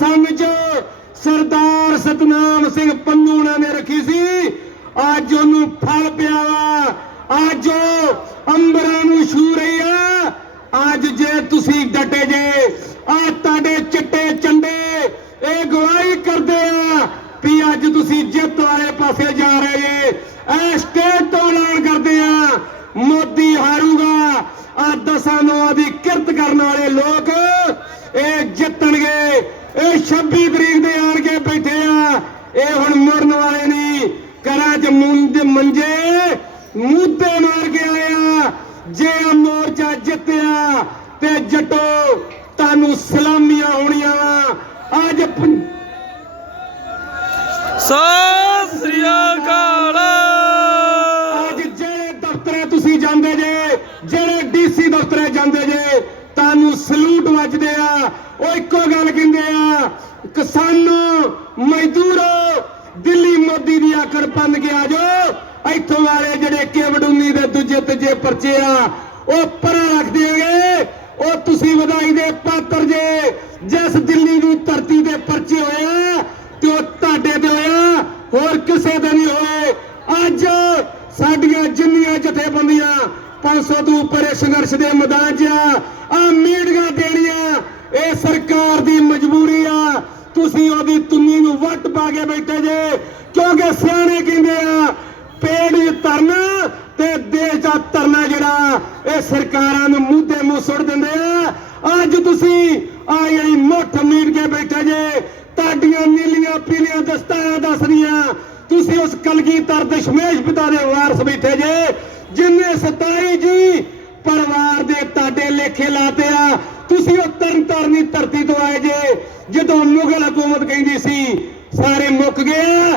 सन च सरदार सतनाम सिंह पन्नू ने रखी सी, अज ओनू फल पिया वा, अज अंबरां नूं छू रही आ। अज जे तुसी डटे जे आ तुहाडे चिट्टे चंडे ये गवाही करदे आ भी अज तुसी जित वाले पासे जा रहे जे। स्टेज तो ऐलान करदे आ मोदी हारूगा, आ 10-9 की किरत करने वाले लोग ये जितणगे। ये 26 तरीक दे आण के बैठे आ, ये हुण मुड़न वाले नहीं। घरां च मंजे मुद्दे मार के आया। जे मोर्चा जितया ते जटो तानू सलामियां होणियां वा। अज सत श्री अकाल। अज जेड़े दफ्तरे तुसी जांदे जे, जेड़े डीसी दफ्तरे जांदे जे, तानू सलूट वजदे आ। ओ इक्को गल कहंदे आ, किसानों मजदूरों दिल्ली मोदी दी आकड़ बन के आ जाओ। इत्थों वाले जेड़े केवडूनी दे दूजे तीजे परचे आ ओ परा रख देंगे। ओ तुसी वधाई दे पात्र जे, जिस दिल्ली दी धरती दे परचे होए आ ते ओ तुहाडे ते होया, होर किसे दे नहीं होए। अज साडियां जिन्नियां जथेबंदियां 500 तो उपर संघर्ष के मैदान च आ मीटिंगां देनियां, ये सरकार की मजबूरी आ। तुसी ओदी तुन्नी नूं वट पा के बैठे जे, क्योंकि सियाणे कहंदे आ पेड़ धरना ते देश दा धरना जिहड़ा ये सरकारां नूं मूंह ते मूंह सुट दिंदे आ। अज तुसी आई मुठ मीट के बैठे जे, ताडियां नीलियां पीलियां दस्तारां दसदियां तुसी उस कलगीधर दशमेश पिता दे वारस बैठे जे, जिन्ने 27 जी परिवार दे ताडे लेखे लाते आ। तुसी ओ तरन तारनी धरती तो आए जे, जदों मुगल हुकूमत कहंदी सी सारे मुक गए।